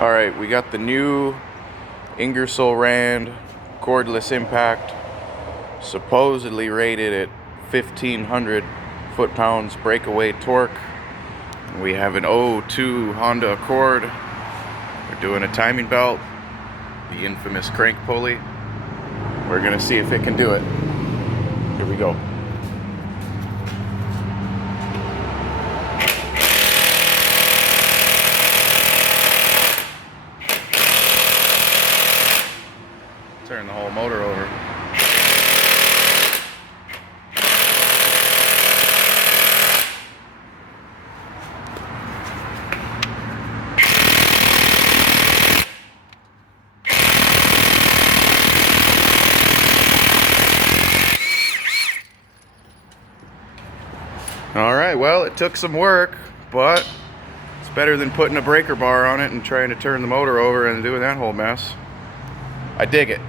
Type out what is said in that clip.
Alright, we got the new Ingersoll Rand cordless impact, supposedly rated at 1500 foot-pounds breakaway torque. We have an 02 Honda Accord. We're doing a timing belt, the infamous crank pulley. We're gonna see if it can do it. Here we go. Turn the whole motor over. Alright, well, it took some work, but it's better than putting a breaker bar on it and trying to turn the motor over and doing that whole mess. I dig it.